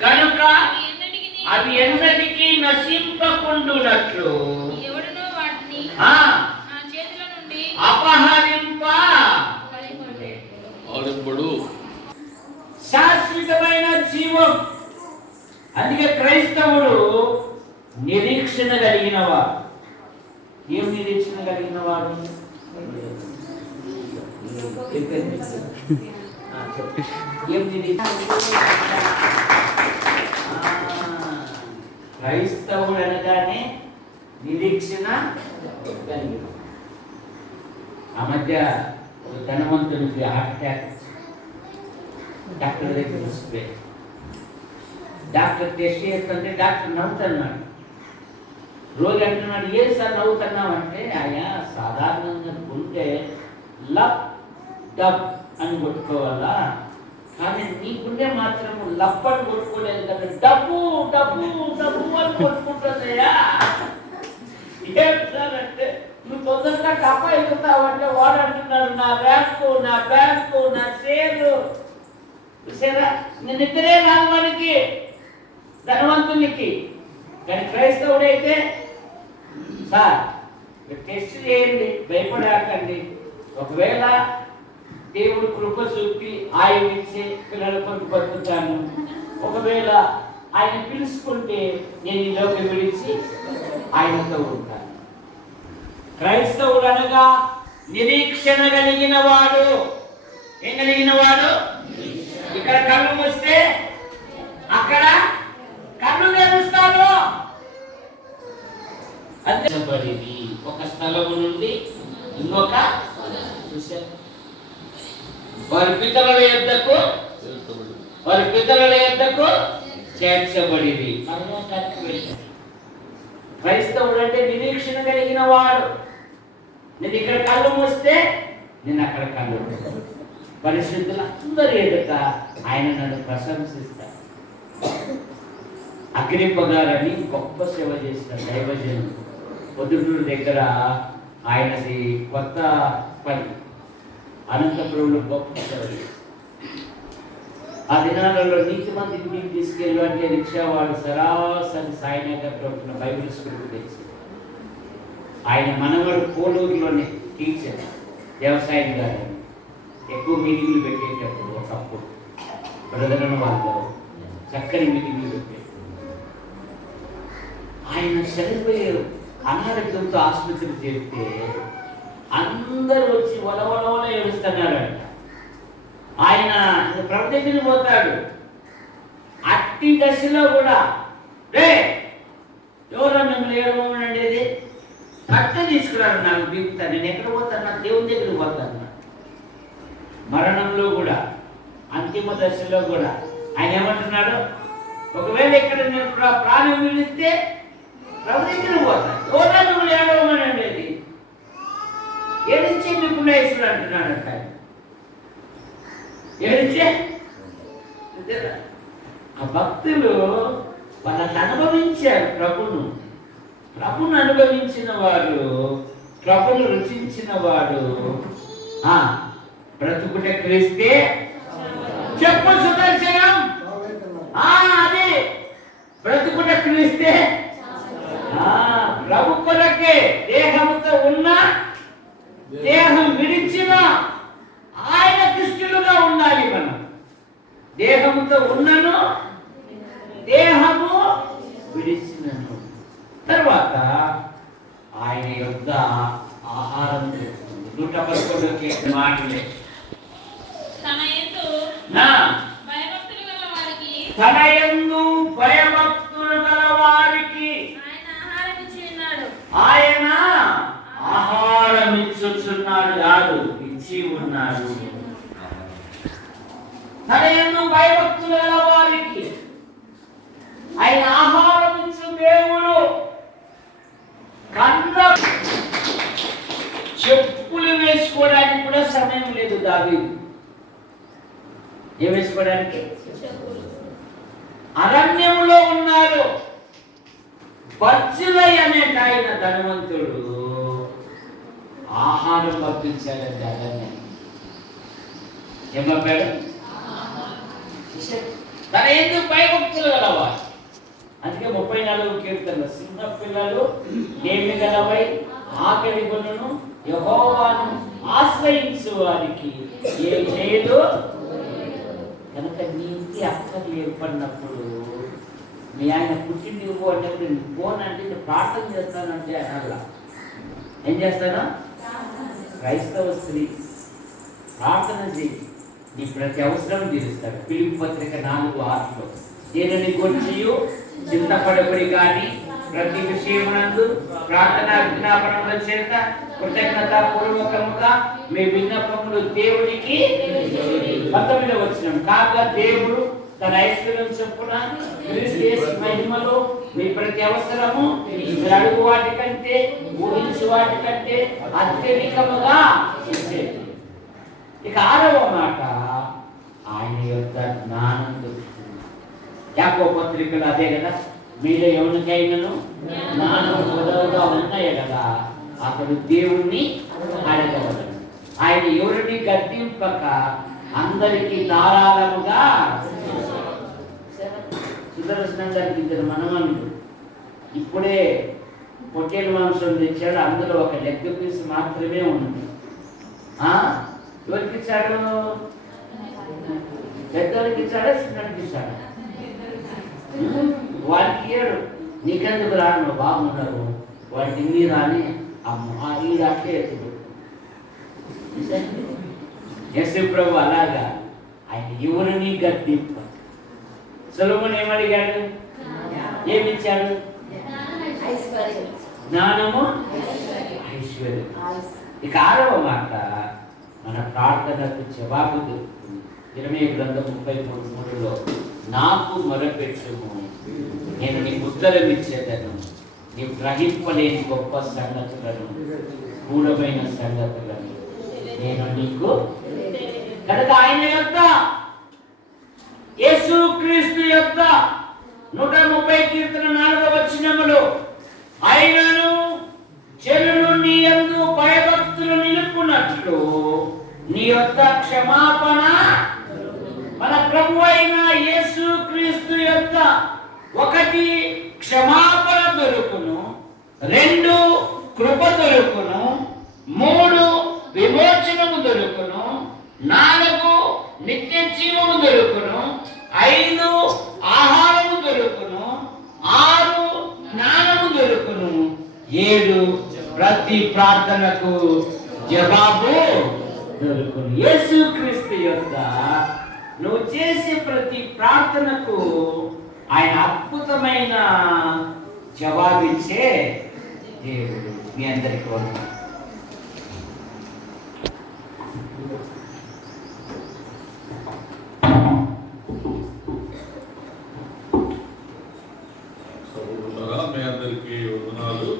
కనుక అవి ఎన్నటికీ నశింపకుండునట్లు అపహరింప శాశ్వతమైన జీవం. అందుకే క్రైస్తవుడు నిరీక్షణ కలిగిన వాడు. ఏం నిరీక్షణ కలిగిన వాడు? ఏం నిరీక్షణ? క్రైస్తవుడు అనగానే నిరీక్షణ కలిగిన. ఆ మధ్య ధనవంతుడికి హార్ట్ అటాక్, డాక్టర్ దగ్గర వస్తే డాక్టర్ టెస్ట్ చేస్తుంటే డాక్టర్ నవ్వుతున్నాడు. రోగి అంటున్నాడు, ఏ సార్ నవ్వుతున్నావు అంటే, ఆయా సాధారణంగా ఉంటే లప్ డబ్ అని కొట్టుకోవాలా, కానీ నీకుండే మాత్రం లప్పని కొట్టుకోలేదు కదా, డబ్బు డబ్బు డబ్బు అని కొట్టుకుంటుందయ్యా. ఏం సార్ అంటే నువ్వు తొందరగా డబ్బా ఎక్కుతావంటే వాడు అంటున్నాడు నా బ్యాంకు నా షేరు. చూసారా, నేను ఇద్దరే కాదు మనకి ధనవంతునికి. కానీ క్రైస్తవుడైతే సార్ టెస్ట్ చేయండి, భయపడాకండి. ఒకవేళ దేవుడు కృప చూపి ఆయన ఇచ్చే పిల్లల కొరకు బతుకుతాను, ఒకవేళ ఆయన పిలుచుకుంటే నేను ఈ లోకం విడిచి ఆయనతో ఉంటాను. క్రైస్తవుడు అనగా నిరీక్షణ కలిగిన వాడు. ఏం కలిగిన వాడు? ఇక్కడ కళ్ళు మూస్తే అక్కడ కళ్ళు తెరుస్తాడు. అంతేబడింది ఒక స్థలము నుండి ఇంకొక వారి పితరుల యొద్దకు చేర్చబడింది. క్రైస్తవుడు అంటే నిరీక్షణ కలిగిన వాడు. నేను ఇక్కడ కళ్ళు మూస్తే నేను అక్కడ కళ్ళు, పరిశుద్ధులందరి ఎదుట ఆయన నన్ను ప్రశంసిస్తాడు. అగ్రిప్ప గారని గొప్ప సేవ చేసిన దైవజనుడు, పొద్దుటూరు దగ్గర ఆయనది కొత్త పని, అనంతపురంలో గొప్ప సేవ చేశారు. ఆ దినాలలో నీతిమంతి ఇంటికి తీసుకెళ్ళు అంటే రిక్షావాడు సరాసరి సాయినగర్లో ఉంటున్న బైబిల్ స్కూల్కి తెచ్చి, ఆయన మనవడు కోలూరులోని టీచర్ వ్యవసాయం గారు ఎక్కువ మీటింగ్లు పెట్టేటప్పుడు ఒకప్పుడు బ్రదరన్ వాళ్ళు చక్కని మీటింగ్లు పెట్టారు. ఆయన చనిపోయారు, అనారోగ్యంతో ఆసుపత్రికి చేస్తే అందరూ వచ్చి వలవలవల ఏడుస్తున్నారంట. ఆయన ప్రభు దగ్గరికి పోతాడు, అట్టి దశలో కూడా రే ఎవరో మిమ్మల్ని ఏడవమని అనేది కట్ట తీసుకురాడు, నాకు బీపుతాను, నేను ఎక్కడ పోతాను, నాకు దేవుని దగ్గరికి పోతాను. మరణంలో కూడా అంతిమ దశలో కూడా ఆయన ఏమంటున్నాడు, ఒకవేళ ఇక్కడ నేను ప్రాణం విడిస్తే ప్రభు దగ్గరికి పోతాను, ఎవరో మిమ్మల్ని ఏడవమని అనేది ఏడిచే మీకు నేసుడు అంటున్నాడంట. ఏడిచే ఆ భక్తులు వాళ్ళని అనుభవించారు. ప్రభును అనుభవించిన వాడు, ప్రభును రుచించిన వాడు బ్రతుకుట క్రీస్తే. చెప్పు సుదర్శనం, అది బ్రతుకుట క్రీస్తే. ప్రభు కొరకే దేహంతో ఉన్న దేహం విడిచిన ఆయన దృష్టిలుగా ఉండాలి. మనం దేహంతో ఉన్నను దేహము విడిచినను. తర్వాత ఆయన యొద్ద ఆహారం చేస్తుంది. 111 మాటలే. తన యందు భయభక్తులు గల వారికి ఆయన ఆహారం ఇచ్చుచున్నాడు కాదు, ఇచ్చి ఉన్నాడు. తన యందు భయభక్తులు గల వారికి ఆయన ఆహారం ఇచ్చు దేవుడు. కన్న చెప్పులు వేసుకోవడానికి కూడా సమయం లేదు దావీదు. ఏం వేసుకోవడానికి? అరణ్యంలో ఉన్నారు. బర్జిలై అనేట ఆయన ధనవంతుడు ఆహారం పంపించాడంటే అరణ్యం. ఏం పంపాడు? తన ఎందుకు భయభక్తులు గలవారు. అందుకే 34 కీర్తనలు, చిన్న పిల్లలు ఏమి గలవై ఆకలి కొనును యెహోవాను ఆశ్రయించు వారికి ఏ చేయదు. కనుక నీ ఇంటి అక్కర్లు ఏర్పడినప్పుడు మీ ఆయన పుట్టింటి ఇవ్వు అంటే ఫోన్ అంటే ప్రార్థన చేస్తానంటే అలా ఏం చేస్తాను? క్రైస్తవ స్త్రీ ప్రార్థన చేయి, నీ ప్రతి అవసరం తీరుస్తాడు. ఫిలిప్పీ పత్రిక 4:6 దేనిని గొర్చియు చింతపడబడి కానీ ప్రతి విషయమునందు ప్రార్థనా విజ్ఞాపనముల చేత కృతజ్ఞతా పూర్వకముగా మీ విన్నపములు దేవునికి 19వ వచనం కాగా దేవుడు తన ఐశ్వర్యం చొప్పున క్రీస్తు యేసు మహిమలో మీ ప్రతి అవసరము మీరు అడుగు వాటి కంటే ఊహించు వాటి కంటే అత్యధికముగా ఇచ్చేది. ఇక 6వ మాట, ఆయన యొక్క యాకో పత్రికలు అదే కదా, మీలో ఎవరికైనాను జ్ఞానం మొదలుగా ఉన్నాయే కదా, అతడు దేవుణ్ణి అడగవలను. ఆయన ఎవరిని గద్దింపక అందరికీ ధారాళముగా సుదర్శనం గారికి 2 మనమనులు ఇప్పుడే పొట్టేలు మాంసం తెచ్చాడు, అందులో ఒక లెగ్ పీస్ మాత్రమే ఉంది. ఎవరికి ఇచ్చాడు? పెద్దోళ్ళకి ఇచ్చాడా, చిన్నకి ఇచ్చాడా? వాడికి ఏడు, నీకెందుకు రాను బాగున్నారు, వాడికి ఇన్ని రాని అమ్మ ఈ అట్లే ఎత్తుడు. యశు ప్రభు అలాగా ఆయన ఎవరిని గద్దింప. సొలొమోను ఏమడిగాడు? ఏమిచ్చాడు? జ్ఞానము, ఐశ్వర్యం. ఇక 6వ మాట, మన ప్రార్థనకు జవాబు దొరుకుతుంది. 20 గ్రంథం 33:3లో నాకు మొరపెట్టుము, నేను నీకు ఉత్తరం ఇచ్చేదను, నీవు గ్రహింపలేని గొప్ప సంగతులను, గూఢమైన సంగతులను నేను నీకు. కనుక ఆయన యొక్క, యేసుక్రీస్తు యొక్క 130 కీర్తన 4వ వచనములో, ఆయనను జనులు నీ యందు భయభక్తులు నిలుపునట్లు నీ యొక్క క్షమాపణ, మన ప్రభు అయిన యేసుక్రీస్తు యొక్క 1 క్షమాపణ దొరుకును, 2 కృప దొరుకును, 3 విమోచనము దొరుకును, 4 నిత్య జీవము దొరుకును, 5 ఆహారము దొరుకును, 6 జ్ఞానము దొరుకును, 7 ప్రతి ప్రార్థనకు జవాబు దొరుకును. యేసుక్రీస్తు యొక్క నువ్వు చేసే ప్రతి ప్రార్థనకు ఆయన అద్భుతమైన జవాబిచ్చే దేవుడు. మీ అందరికీ వందనాలు. మీ అందరికీ వందనాలు.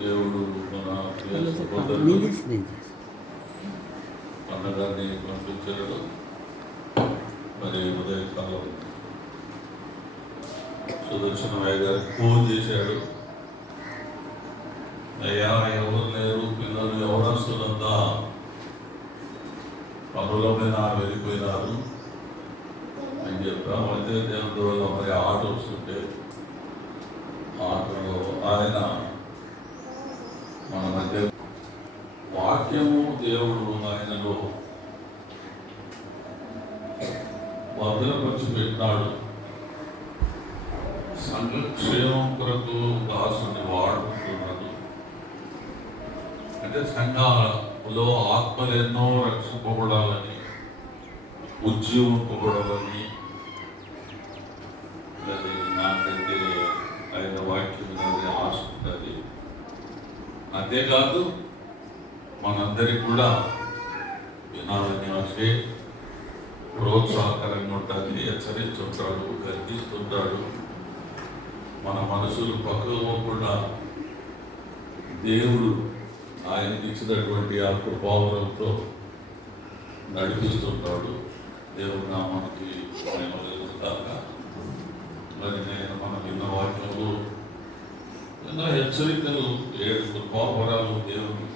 దేవుడు మన సహోదరుడు అన్నగారిని పంపించాడు. మరి ఉదయకాలం సుదర్శనమయ్య గారికి ఫోన్ చేశాడు. అయ్యా ఎవరు లేరు, పిల్లలు ఎవరస్తులంతా పనుల మీద వెళ్ళిపోయినారు అని చెప్పాం. అయితే దేవుడు వల్ల మరి ఆట వస్తుంటే ఆటలో ఆయన మన మధ్య వాక్యము దేవుడు ఆయనలో భద్రపరిచి పెట్టినాడు. సంఘక్షేమం కొరకు దాసుని వాడుకుంటున్నాడు. అంటే సంఘంలో ఆత్మలు ఎన్నో రక్షింపబడాలని, ఉజ్జీవింపబడాలని, అది నాకైతే ఆయన వాక్యం మీద ఆశ ఉంటుంది. అంతేకాదు మనందరికి కూడా వినాలని ఆశే, ప్రోత్సాహకరంగా ఉంటుంది, హెచ్చరిస్తుంటాడు, గర్దిస్తుంటాడు. మన మనసులు పక్కకు పోకుండా దేవుడు ఆయనకి ఇచ్చినటువంటి ఆ కృపావరంతో నడిపిస్తుంటాడు. దేవుడు నామానికి మహిమ. మరి నేను మన విన్న వాక్యంలో ఎన్నో హెచ్చరికలు, 7 కృపావరాలు దేవుడు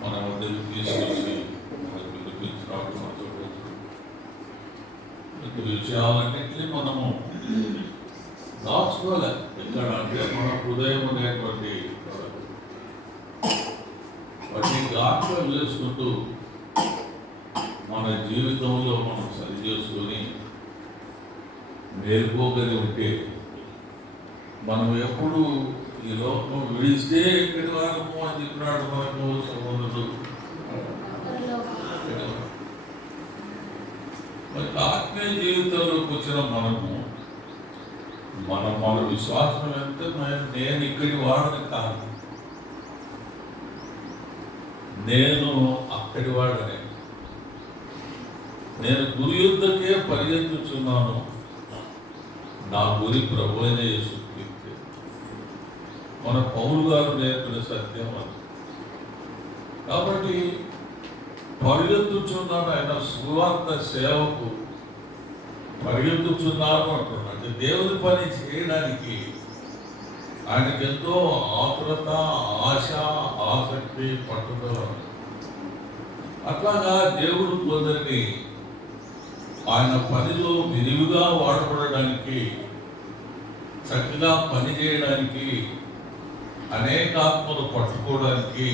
మన మధ్యకు తీసుకొచ్చి మనకు వినిపించినాడు. విషయాలన్నింటినీ మనము దాచుకోలే. ఎక్కడ అంటే మన హృదయం అనేటువంటి వాటిని జ్ఞాపకం చేసుకుంటూ మన జీవితంలో మనం సరి చేసుకొని మేల్కోగలి ఉంటే మనం ఎప్పుడు ఈ లోకం విడిస్తే ఎక్కడి వారము అని చెప్పినాడు మనకు సహోదరుడు. మరి ఆత్మీయ జీవితంలోకి వచ్చిన మనము మన విశ్వాసం ఎంత, నేను ఇక్కడి వాడని కాదు, నేను అక్కడి వాడనే, నేను గురి యుద్ధకే పరిగెత్తుచున్నాను, నా గురి ప్రభు అయిన యేసుక్రీస్తు. మన పౌలు గారు నేర్పిన సత్యం అది. కాబట్టి పరిగెత్తుచున్నాను, ఆయన సువార్త సేవకు పరిగెత్తుచున్నారు అంటున్నాడు. అంటే దేవుని పని చేయడానికి ఆయనకి ఎంతో ఆతురత, ఆశ, ఆసక్తి, పట్టుదల. అట్లాగా దేవుడు కొందరిని ఆయన పనిలో విరివిగా వాడబడడానికి, చక్కగా పని చేయడానికి, అనేక ఆత్మలు పట్టుకోవడానికి,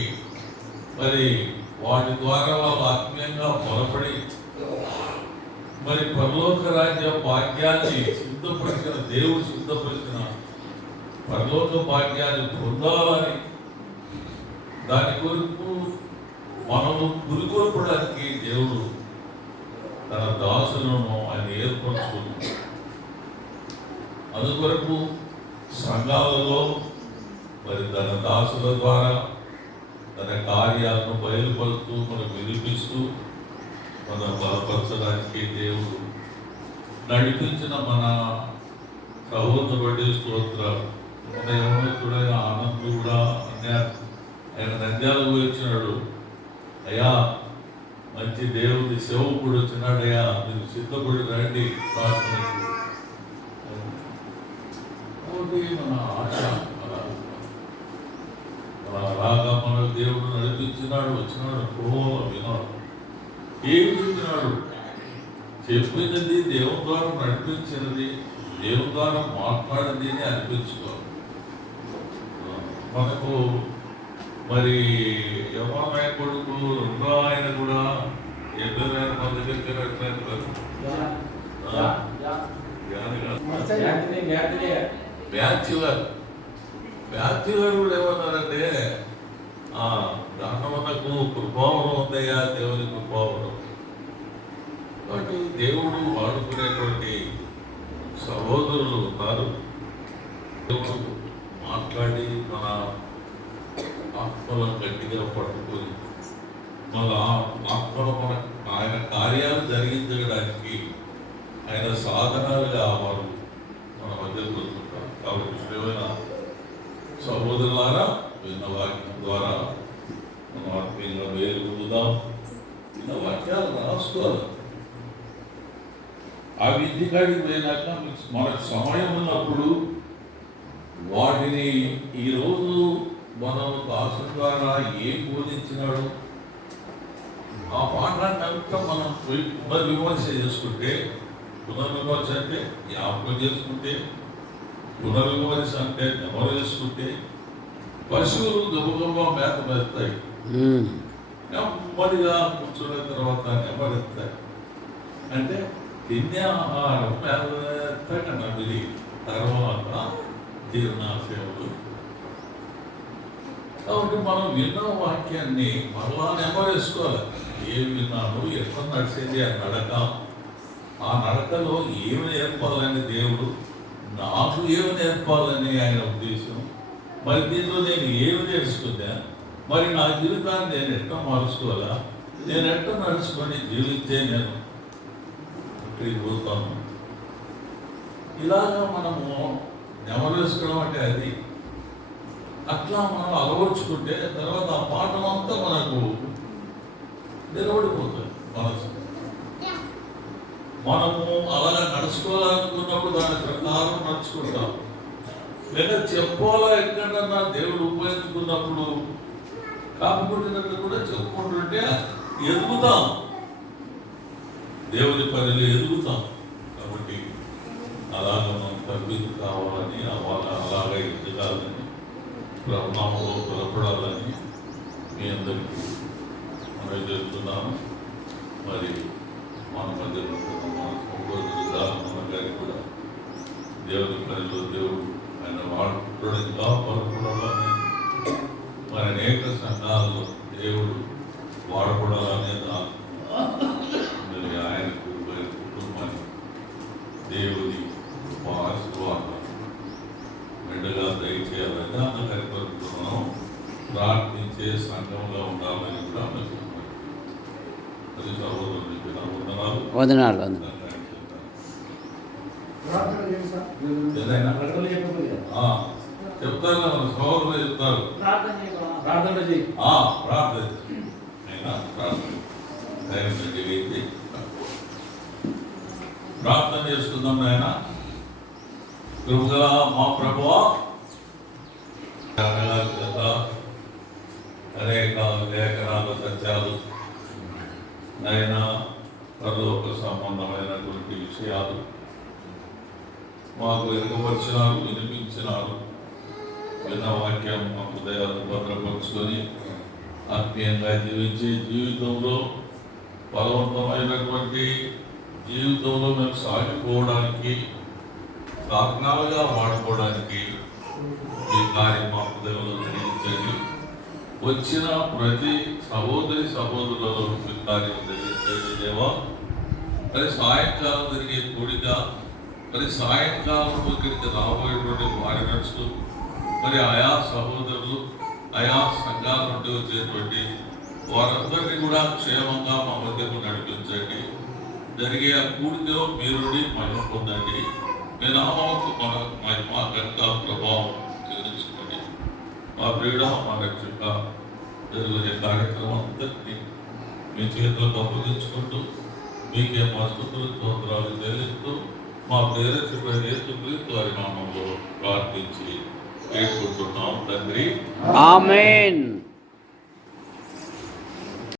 మరి వాటి ద్వారా వాళ్ళు ఆత్మీయంగా బలపడి మరి పరలోక రాజ్య భాగ్యాన్ని సిద్ధపరిచిన దేవుడు సిద్ధపరిచిన పరలోక భాగ్యాన్ని పొందాలని, దాని కొరకు మనము పురికొల్పడానికి దేవుడు తన దాసులను ఆయన ఏర్పరచుకుంది. అందుకొరకు సంఘాలలో మరి తన దాసుల ద్వారా తన కార్యాలను బయలుపరుస్తూ మనకు వినిపిస్తూ మనం బలపరచడానికి దేవుడు నడిపించిన మన సహోదరుడి స్తోత్రాలు. మన యవనస్తుడైన ఆనంద్ కూడా ఆయన నంద్యాలకు వచ్చినాడు. అయ్యా, మంచి దేవుడి సేవకుడు వచ్చినాడయ్యా, మీరు సిద్ధపడి రండి ప్రార్థనకు. మన ఆశ అలాగా మన దేవుడు నడిపించినాడు, వచ్చినాడు, వినాడు. ఏమి చెప్పినాడు? చెప్పినది దేవుని ద్వారా నడిపించినది, దేవుని ద్వారా మాట్లాడింది అని అనిపించుకోవాలి. మనకు మరి యవ్వనమైన కొడుకు రెండో ఆయన కూడా ఎదురైన మన దగ్గరికి బ్యాచులర్ కూడా ఏమన్నారంటే, దాంట్లో మనకు కృపావరం ఉందయ్యా, దేవుని కృపావరం. కాబట్టి దేవుడు వాడుకునేటువంటి సహోదరులు ఉన్నారు. దేవుడు మాట్లాడి మన ఆత్మలను గట్టిగా పట్టుకొని మన ఆత్మలు ఆయన కార్యాలు జరిగించడానికి ఆయన సాధనాలుగా వారు మన మధ్య కూర్చుంటారు. కాబట్టి ప్రియమైన సహోదరులారా, విన్న వాక్యం ద్వారా మనం ఆత్మీయంగా వేలు పొందుదాం. విన్న వాక్యాలు రాసుకోవాలి. ఆ ఇంటికాడికి పోయినాక మనకు సమయం ఉన్నప్పుడు వాటిని ఈరోజు మనం దాసు ద్వారా ఏం బోధించినాడు ఆ పాఠాన్ని అంతా మనం పునర్విమర్శ చేసుకుంటే, పునర్విమర్శ అంటే జ్ఞాపకం చేసుకుంటే, పునర్విమర్శ అంటే నెమరు చేసుకుంటే, పశువులు గబగబా మేత వేస్తాయి, నెమ్మదిగా కూర్చున్న తర్వాత నెమ్మదిస్తాయి. అంటే తినే ఆహారం మేత వేస్తాక నమ్మిది తర్వాత జీర్ణాశయాలు. కాబట్టి మనం విన్న వాక్యాన్ని మరలా నెమ్మరేసుకోవాలి. ఏం విన్నాను, ఎట్లా నడిచేది ఆ నడక, ఆ నడకలో ఏమి నేర్పాలని దేవుడు, నాకు ఏమి నేర్పాలని ఆయన ఉద్దేశం, మరి దీంట్లో నేను ఏమి నేర్చుకున్నా, మరి నా జీవితాన్ని నేను ఎట్లా మార్చుకోవాలా, నేను ఎట్లా నడుచుకొని జీవిస్తే నేను ఇక్కడికి పోతాను. ఇలాగా మనము నెమరేసుకోవడం అంటే అది. అట్లా మనం అలవర్చుకుంటే తర్వాత ఆ పాఠం అంతా మనకు నిలబడిపోతుంది మనసు. మనము అలాగా నడుచుకోవాలనుకున్నప్పుడు దాని ప్రకారం నడుచుకుంటాం. లేదా చెప్పాలా ఎక్కడన్నా దేవుడు ఉపయోగించుకున్నప్పుడు కాపుకొట్టినట్టు కూడా చెప్పుకుంటుంటే ఎదుగుతాం, దేవుని పనిలో ఎదుగుతాం. కాబట్టి అలాగ మనం తగ్గింది కావాలని, అలాగే ఎదగాలని, ప్రభునామంలో బలపడాలని మీ అందరికీ మనం చేస్తున్నాము. మరి మన మధ్య మన గారికి కూడా దేవుని పనిలో దేవుడు ఆయన వాడుకోవడానికి బలపడాలని, మరి అనేక సంఘాల్లో దేవుడు వాడకూడాలనే మరి ఆయనకు వారి కుటుంబాన్ని దేవుని ఆశీర్వాదం మెండుగా దయచేయాలని అందరి కోరుతున్నాం. ప్రార్థించే సంఘంగా ఉండాలని కూడా అది సహోదరునికి వందనాలు. చెప్తారు మన సహోదరులు చెప్తారు. ప్రార్థన దయచేసి ప్రార్థన చేసుకుందాం. నాయన కృపగల మా ప్రభువా, అనేక లేఖనాల సత్యాలు నాయన పరలోక సంబంధమైనటువంటి విషయాలు మాకు ఎరుకపరిచినారు, వినిపించినారు. విన్న వాక్యం మా హృదయాలు భద్రపరుచుకొని ఆత్మీయంగా జీవించే జీవితంలో బలవంతమైనటువంటి జీవితంలో మేము సాగిపోవడానికి సాధనాలుగా వాడుకోవడానికి ఈ కార్యం మా హృదయంలో జరిగించండి. వచ్చిన ప్రతి సహోదరులలో ఈ కార్యం జరిగించండి దేవా. మరి సాయంకాలం జరిగే కూడిక, మరి సాయంకాలం ఇక్కడికి రాబోయేటువంటి వారినట్టు మరి ఆయా సహోదరులు ఆయా సంఘాల నుండి వచ్చేటువంటి వారందరినీ కూడా క్షేమంగా మా మధ్యకు నడిపించండి. జరిగే ఆ కూడికలో మీరుని మహిమ పొందండి. మీ నామముకు మన మహిమ ఘనత ప్రభావం చెల్లించుకోండి. మా ప్రియుడ, మా రక్షక జరిగే కార్యక్రమం అంతటినీ మీ చేతులకు అప్పగించుకుంటూ మీకే మా స్తుతులు స్తోత్రాలు చెల్లిస్తూ మా ప్రేరకుడైన యేసుక్రీస్తు వారి నామంలో ప్రార్థించి వేడుకుంటున్నాం తండ్రి. ఆమేన్.